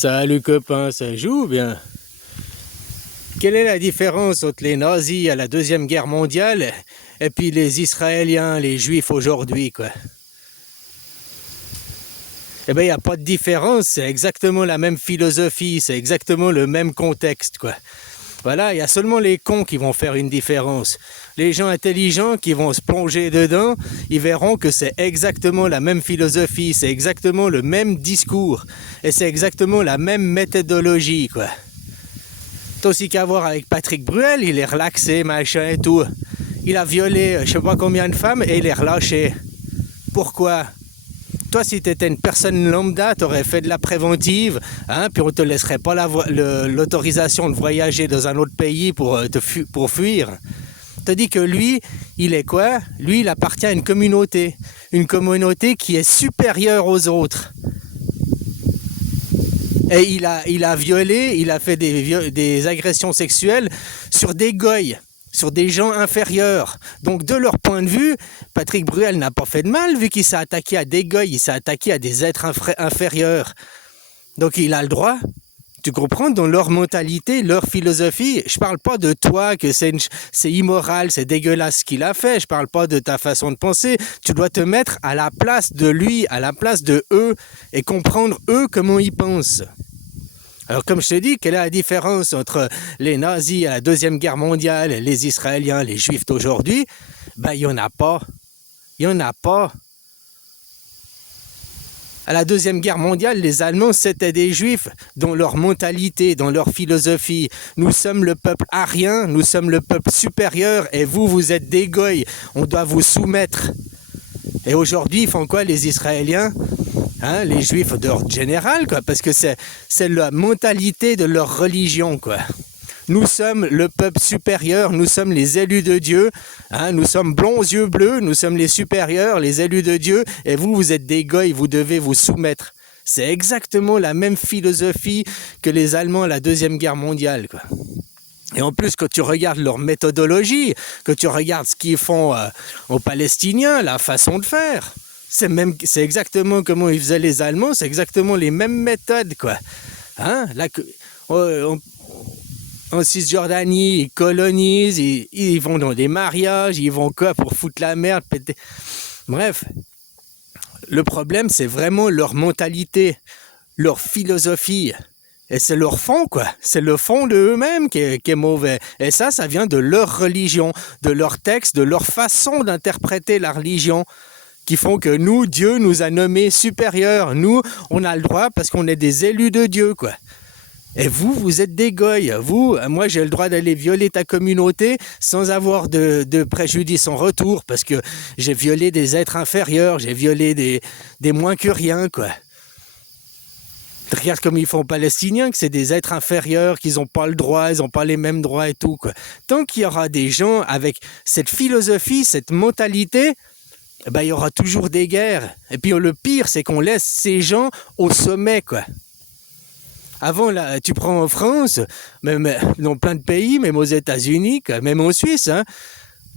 Salut copain, ça joue bien? Quelle est la différence entre les nazis à la Deuxième Guerre mondiale et puis les Israéliens, les Juifs aujourd'hui, quoi? Eh bien, il n'y a pas de différence, c'est exactement la même philosophie, c'est exactement le même contexte, quoi. Voilà, il y a seulement les cons qui vont faire une différence. Les gens intelligents qui vont se plonger dedans, ils verront que c'est exactement la même philosophie, c'est exactement le même discours, et c'est exactement la même méthodologie, quoi. T'as aussi qu'à voir avec Patrick Bruel, il est relaxé, machin et tout. Il a violé je sais pas combien de femmes et il est relâché. Pourquoi? Toi, si tu étais une personne lambda, tu aurais fait de la préventive, hein, puis on ne te laisserait pas l'autorisation de voyager dans un autre pays pour fuir. Tu dis que lui, il est quoi? Lui, il appartient à une communauté qui est supérieure aux autres. Et il a violé, il a fait des agressions sexuelles sur des goyes, sur des gens inférieurs. Donc de leur point de vue, Patrick Bruel n'a pas fait de mal vu qu'il s'est attaqué à des goyes, il s'est attaqué à des êtres inférieurs. Donc il a le droit. Tu comprends, dans leur mentalité, leur philosophie. Je parle pas de toi, que c'est immoral, c'est dégueulasse ce qu'il a fait. Je parle pas de ta façon de penser. Tu dois te mettre à la place de lui, à la place de eux, et comprendre eux comment ils pensent. Alors comme je te dis, quelle est la différence entre les nazis à la Deuxième Guerre mondiale et les Israéliens, les Juifs d'aujourd'hui? Ben, il n'y en a pas. Il n'y en a pas. À la Deuxième Guerre mondiale, les Allemands, c'était des Juifs dans leur mentalité, dans leur philosophie. Nous sommes le peuple arien, nous sommes le peuple supérieur et vous, vous êtes des goyes. On doit vous soumettre. Et aujourd'hui, ils font quoi les Israéliens? Hein, les Juifs d'ordre général, quoi, parce que c'est la mentalité de leur religion, quoi. Nous sommes le peuple supérieur, nous sommes les élus de Dieu, hein, nous sommes blonds aux yeux bleus, nous sommes les supérieurs, les élus de Dieu, et vous, vous êtes des goyes, vous devez vous soumettre. C'est exactement la même philosophie que les Allemands à la Deuxième Guerre mondiale, quoi. Et en plus, quand tu regardes leur méthodologie, que tu regardes ce qu'ils font aux Palestiniens, la façon de faire, c'est exactement comment ils faisaient les Allemands, c'est exactement les mêmes méthodes, quoi. Hein, là, en Cisjordanie, ils colonisent, ils vont dans des mariages, ils vont quoi pour foutre la merde, péter. Bref, le problème, c'est vraiment leur mentalité, leur philosophie. Et c'est leur fond, quoi. C'est le fond de eux-mêmes qui est mauvais. Et ça vient de leur religion, de leur texte, de leur façon d'interpréter la religion, qui font que nous, Dieu nous a nommés supérieurs. Nous, on a le droit parce qu'on est des élus de Dieu, quoi. Et vous, vous êtes des goyes. Vous, moi, j'ai le droit d'aller violer ta communauté sans avoir de préjudice en retour, parce que j'ai violé des êtres inférieurs, j'ai violé des moins que rien, quoi. Regarde comme ils font aux Palestiniens, que c'est des êtres inférieurs, qu'ils n'ont pas le droit, ils n'ont pas les mêmes droits et tout, quoi. Tant qu'il y aura des gens avec cette philosophie, cette mentalité, ben, il y aura toujours des guerres. Et puis le pire, c'est qu'on laisse ces gens au sommet, quoi. Avant, là, tu prends en France, même dans plein de pays, même aux États-Unis, même en Suisse, hein.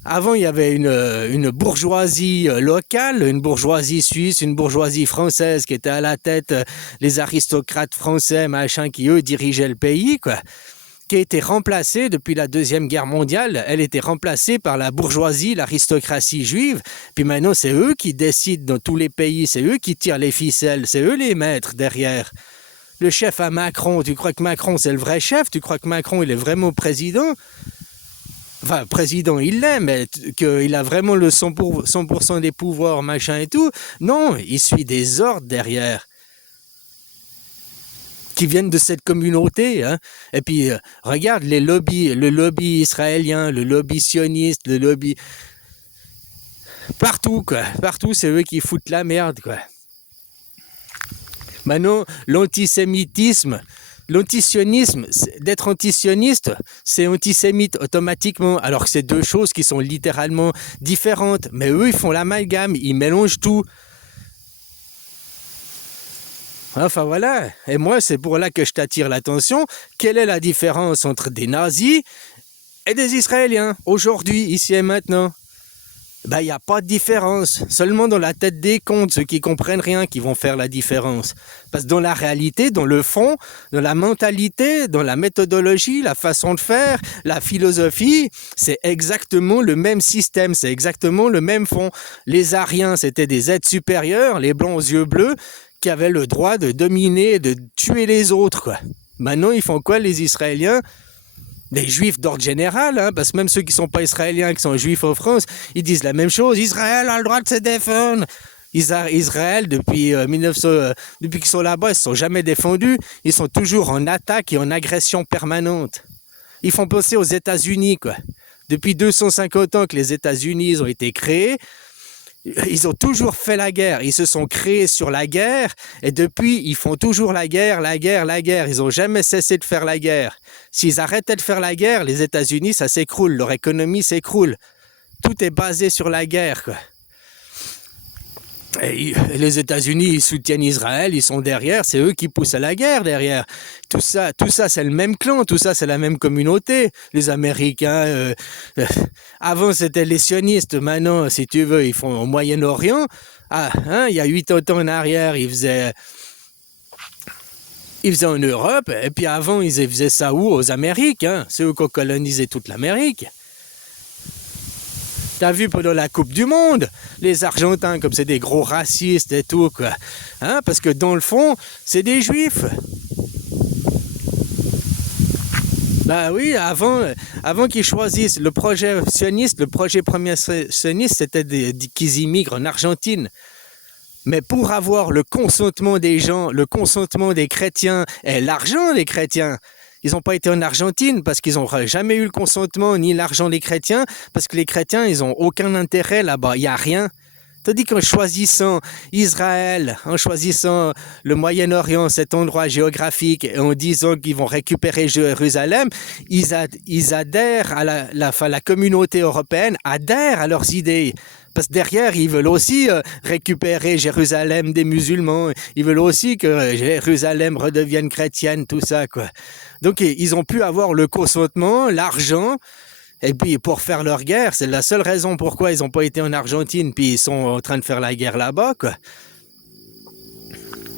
Avant, il y avait une bourgeoisie locale, une bourgeoisie suisse, une bourgeoisie française qui était à la tête, les aristocrates français, machin, qui eux dirigeaient le pays, quoi, qui a été remplacée depuis la Deuxième Guerre mondiale. Elle était remplacée par la bourgeoisie, l'aristocratie juive. Puis maintenant, c'est eux qui décident dans tous les pays, c'est eux qui tirent les ficelles, c'est eux les maîtres derrière. Le chef à Macron, tu crois que Macron c'est le vrai chef? Tu crois que Macron il est vraiment président? Enfin, président, il l'est, mais qu'il a vraiment le 100% des pouvoirs, machin et tout. Non, il suit des ordres derrière qui viennent de cette communauté, hein. Et puis, regarde les lobbies, le lobby israélien, le lobby sioniste, le lobby... Partout, quoi. Partout, c'est eux qui foutent la merde, quoi. Maintenant, l'antisémitisme... L'antisionisme, d'être antisioniste, c'est antisémite automatiquement, alors que c'est deux choses qui sont littéralement différentes. Mais eux, ils font l'amalgame, ils mélangent tout. Enfin voilà, et moi, c'est pour là que je t'attire l'attention. Quelle est la différence entre des nazis et des Israéliens, aujourd'hui, ici et maintenant? Ben, il n'y a pas de différence. Seulement dans la tête des contes, ceux qui comprennent rien, qui vont faire la différence. Parce que dans la réalité, dans le fond, dans la mentalité, dans la méthodologie, la façon de faire, la philosophie, c'est exactement le même système, c'est exactement le même fond. Les Ariens, c'était des êtres supérieurs, les Blancs aux yeux bleus, qui avaient le droit de dominer et de tuer les autres, quoi. Maintenant, ils font quoi, les Israéliens ? Des juifs d'ordre général, hein, parce que même ceux qui ne sont pas israéliens, qui sont juifs en France, ils disent la même chose. Israël a le droit de se défendre. Israël, depuis qu'ils sont là-bas, ils ne se sont jamais défendus. Ils sont toujours en attaque et en agression permanente. Ils font penser aux États-Unis, quoi. Depuis 250 ans que les États-Unis ont été créés, ils ont toujours fait la guerre. Ils se sont créés sur la guerre et depuis, ils font toujours la guerre. Ils n'ont jamais cessé de faire la guerre. S'ils arrêtaient de faire la guerre, les États-Unis, ça s'écroule. Leur économie s'écroule. Tout est basé sur la guerre, quoi. Et les États-Unis, ils soutiennent Israël, ils sont derrière, c'est eux qui poussent à la guerre derrière. Tout ça, c'est le même clan, tout ça, c'est la même communauté. Les Américains, avant c'était les sionistes, maintenant, si tu veux, ils font au Moyen-Orient. Il y a 8 ans en arrière, ils faisaient en Europe, et puis avant, ils faisaient ça où? Aux Amériques, hein. C'est eux qui ont colonisé toute l'Amérique. T'as vu pendant la Coupe du Monde, les Argentins, comme c'est des gros racistes et tout, quoi. Hein, parce que dans le fond, c'est des Juifs. Bah oui, avant qu'ils choisissent le projet sioniste, le projet premier sioniste, c'était qu'ils immigrent en Argentine. Mais pour avoir le consentement des gens, le consentement des chrétiens et l'argent des chrétiens, ils n'ont pas été en Argentine parce qu'ils n'ont jamais eu le consentement ni l'argent des chrétiens, parce que les chrétiens, ils n'ont aucun intérêt là-bas, il n'y a rien. Tandis qu'en choisissant Israël, en choisissant le Moyen-Orient, cet endroit géographique, et en disant qu'ils vont récupérer Jérusalem, ils adhèrent à la communauté européenne, adhèrent à leurs idées. Parce que derrière, ils veulent aussi récupérer Jérusalem des musulmans. Ils veulent aussi que Jérusalem redevienne chrétienne, tout ça, quoi. Donc, ils ont pu avoir le consentement, l'argent, et puis pour faire leur guerre. C'est la seule raison pourquoi ils n'ont pas été en Argentine, puis ils sont en train de faire la guerre là-bas, quoi.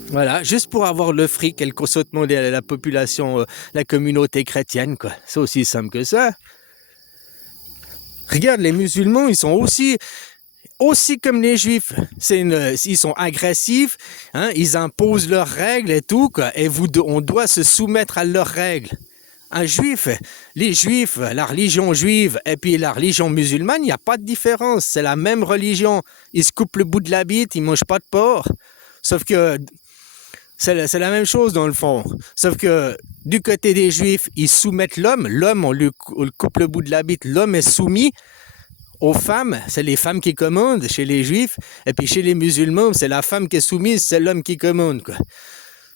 Voilà, juste pour avoir le fric et le consentement de la population, la communauté chrétienne, quoi. C'est aussi simple que ça. Regarde, les musulmans, ils sont aussi comme les juifs, ils sont agressifs, hein, ils imposent leurs règles et tout, quoi, et on doit se soumettre à leurs règles. Un juif, les juifs, la religion juive et puis la religion musulmane, il n'y a pas de différence, c'est la même religion. Ils se coupent le bout de la bite, ils ne mangent pas de porc, sauf que c'est la même chose dans le fond. Sauf que du côté des juifs, ils soumettent l'homme, on lui coupe le bout de la bite, l'homme est soumis aux femmes, c'est les femmes qui commandent chez les juifs, et puis chez les musulmans, c'est la femme qui est soumise, c'est l'homme qui commande, quoi.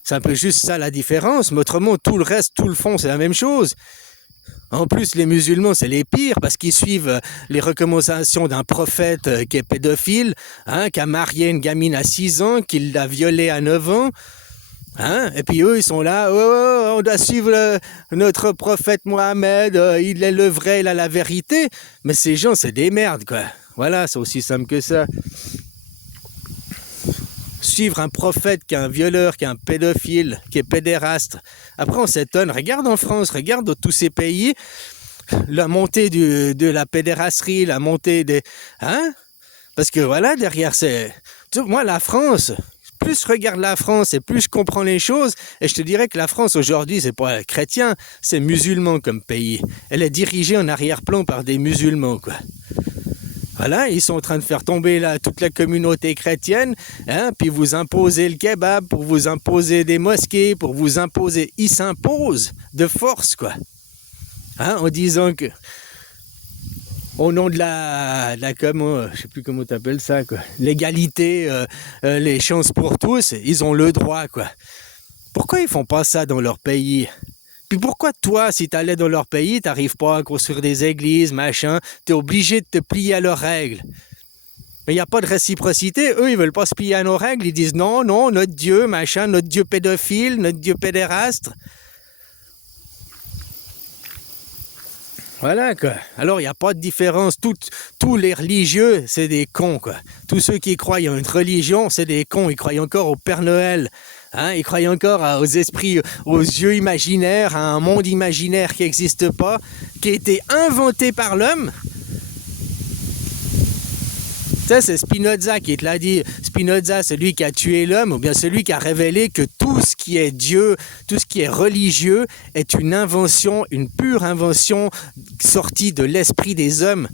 C'est un peu juste ça la différence, mais autrement, tout le reste, tout le fond, c'est la même chose. En plus, les musulmans, c'est les pires, parce qu'ils suivent les recommandations d'un prophète qui est pédophile, hein, qui a marié une gamine à 6 ans, qui l'a violée à 9 ans, hein? Et puis eux, ils sont là, on doit suivre notre prophète Mohammed, il est le vrai, il a la vérité. Mais ces gens, c'est des merdes, quoi. Voilà, c'est aussi simple que ça. Suivre un prophète qui est un violeur, qui est un pédophile, qui est pédéraste. Après, on s'étonne. Regarde en France, regarde dans tous ces pays, la montée de la pédérasserie, la montée des... Hein? Parce que voilà, derrière, c'est... Moi, la France... Plus je regarde la France et plus je comprends les choses, et je te dirais que la France aujourd'hui, c'est pas chrétien, c'est musulman comme pays. Elle est dirigée en arrière-plan par des musulmans, quoi. Voilà, ils sont en train de faire tomber là toute la communauté chrétienne, hein, puis vous imposez le kebab, pour vous imposer des mosquées, pour vous imposer, ils s'imposent de force, quoi. Hein, en disant que au nom de la comment, je sais plus comment t'appelles ça, quoi, l'égalité, les chances pour tous, ils ont le droit, quoi. Pourquoi ils font pas ça dans leur pays? Puis pourquoi toi, si t'allais dans leur pays, t'arrives pas à construire des églises, machin, t'es obligé de te plier à leurs règles? Mais il n'y a pas de réciprocité, eux, ils veulent pas se plier à nos règles, ils disent non, notre Dieu, machin, notre Dieu pédophile, notre Dieu pédéraste. Voilà, quoi. Alors, il n'y a pas de différence. Tous les religieux, c'est des cons, quoi. Tous ceux qui croient en une religion, c'est des cons. Ils croient encore au Père Noël. Hein, ils croient encore aux esprits, aux yeux imaginaires, à un monde imaginaire qui n'existe pas, qui a été inventé par l'homme. Ça, c'est Spinoza qui te l'a dit. Spinoza, celui qui a tué l'homme, ou bien celui qui a révélé que tout ce qui est Dieu, tout ce qui est religieux, est une invention, une pure invention sortie de l'esprit des hommes.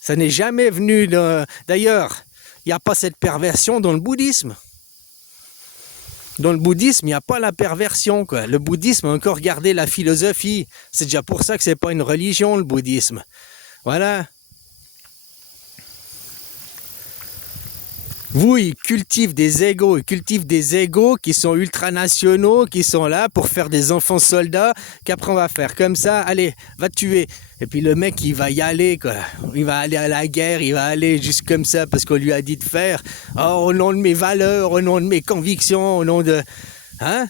Ça n'est jamais venu de... D'ailleurs, il n'y a pas cette perversion dans le bouddhisme. Dans le bouddhisme, il n'y a pas la perversion, quoi. Le bouddhisme a encore gardé la philosophie. C'est déjà pour ça que c'est pas une religion, le bouddhisme. Voilà. Vous, ils cultivent des égos qui sont ultranationaux, qui sont là pour faire des enfants soldats, qu'après on va faire comme ça, allez, va tuer. Et puis le mec, il va y aller, quoi. Il va aller à la guerre, il va aller juste comme ça parce qu'on lui a dit de faire. Oh, au nom de mes valeurs, au nom de mes convictions, au nom de... Hein?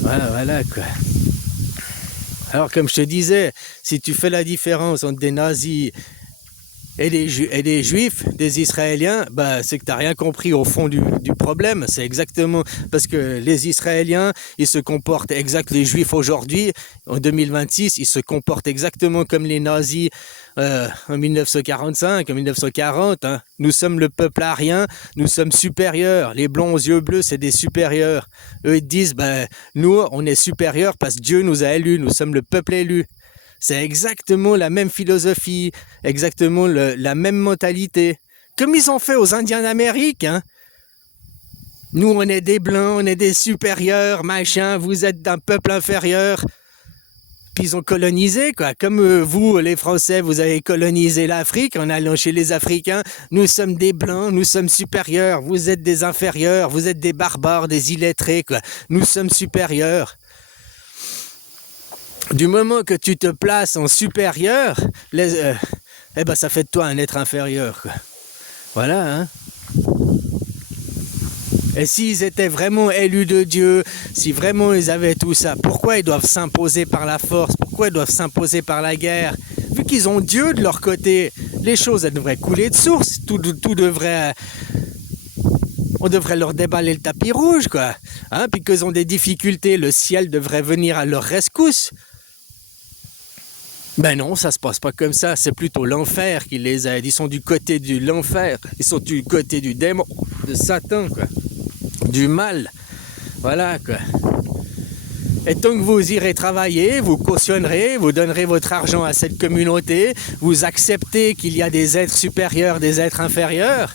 Voilà, quoi. Alors, comme je te disais, si tu fais la différence entre des nazis et des juifs, des Israéliens, bah, c'est que tu n'as rien compris au fond du problème. C'est exactement parce que les Israéliens, ils se comportent les juifs aujourd'hui, en 2026, ils se comportent exactement comme les nazis en 1945, en 1940. Hein. Nous sommes le peuple arien, nous sommes supérieurs. Les blancs aux yeux bleus, c'est des supérieurs. Eux, ils disent, bah, nous, on est supérieurs parce que Dieu nous a élus, nous sommes le peuple élu. C'est exactement la même philosophie, exactement la même mentalité. Comme ils ont fait aux Indiens d'Amérique. Hein. Nous, on est des blancs, on est des supérieurs, machin, vous êtes d'un peuple inférieur. Puis ils ont colonisé, quoi. Comme vous, les Français, vous avez colonisé l'Afrique en allant chez les Africains. Nous sommes des blancs, nous sommes supérieurs, vous êtes des inférieurs, vous êtes des barbares, des illettrés, quoi. Nous sommes supérieurs. Du moment que tu te places en supérieur, eh ben ça fait de toi un être inférieur, quoi. Voilà, hein. Et s'ils étaient vraiment élus de Dieu, si vraiment ils avaient tout ça, pourquoi ils doivent s'imposer par la force? Pourquoi ils doivent s'imposer par la guerre? Vu qu'ils ont Dieu de leur côté, les choses, elles devraient couler de source. Tout devrait... On devrait leur déballer le tapis rouge, quoi. Hein, puis qu'ils ont des difficultés, le ciel devrait venir à leur rescousse. Ben non, ça se passe pas comme ça. C'est plutôt l'enfer qui les aide. Ils sont du côté de l'enfer. Ils sont du côté du démon, de Satan, quoi. Du mal. Voilà, quoi. Et tant que vous irez travailler, vous cautionnerez, vous donnerez votre argent à cette communauté, vous acceptez qu'il y a des êtres supérieurs, des êtres inférieurs.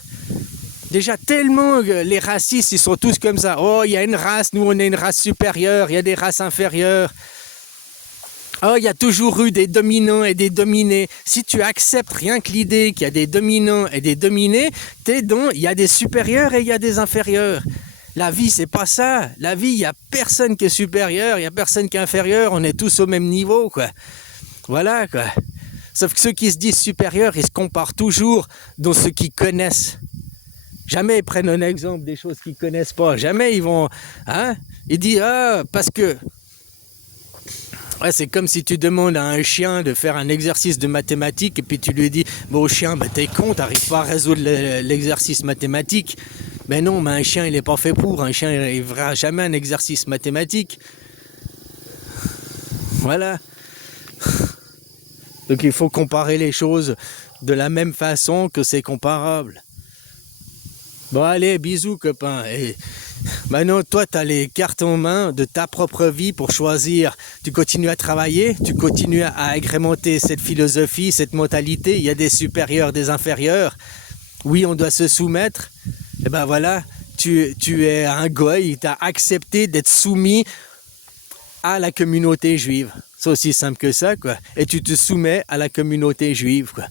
Déjà tellement les racistes, ils sont tous comme ça. Oh, il y a une race, nous on est une race supérieure, il y a des races inférieures. Oh, il y a toujours eu des dominants et des dominés. Si tu acceptes rien que l'idée qu'il y a des dominants et des dominés, t'es dans, il y a des supérieurs et il y a des inférieurs. La vie, c'est pas ça. La vie, il n'y a personne qui est supérieur, il n'y a personne qui est inférieur, on est tous au même niveau, quoi. Voilà, quoi. Sauf que ceux qui se disent supérieurs, ils se comparent toujours dans ce qu'ils connaissent. Jamais ils prennent un exemple des choses qu'ils ne connaissent pas. Jamais ils vont... Hein? Ils disent, ah, parce que... Ouais, c'est comme si tu demandes à un chien de faire un exercice de mathématiques et puis tu lui dis, bon chien, bah, t'es con, t'arrives pas à résoudre l'exercice mathématique. Ben non, mais un chien, il n'est pas fait pour. Un chien, il ne fera jamais un exercice mathématique. Voilà. Donc il faut comparer les choses de la même façon que c'est comparable. Bon allez, bisous copains. Et maintenant, toi, tu as les cartes en main de ta propre vie pour choisir. Tu continues à travailler, tu continues à agrémenter cette philosophie, cette mentalité. Il y a des supérieurs, des inférieurs. Oui, on doit se soumettre. Et ben voilà, tu es un goy, tu as accepté d'être soumis à la communauté juive. C'est aussi simple que ça, quoi. Et tu te soumets à la communauté juive, quoi.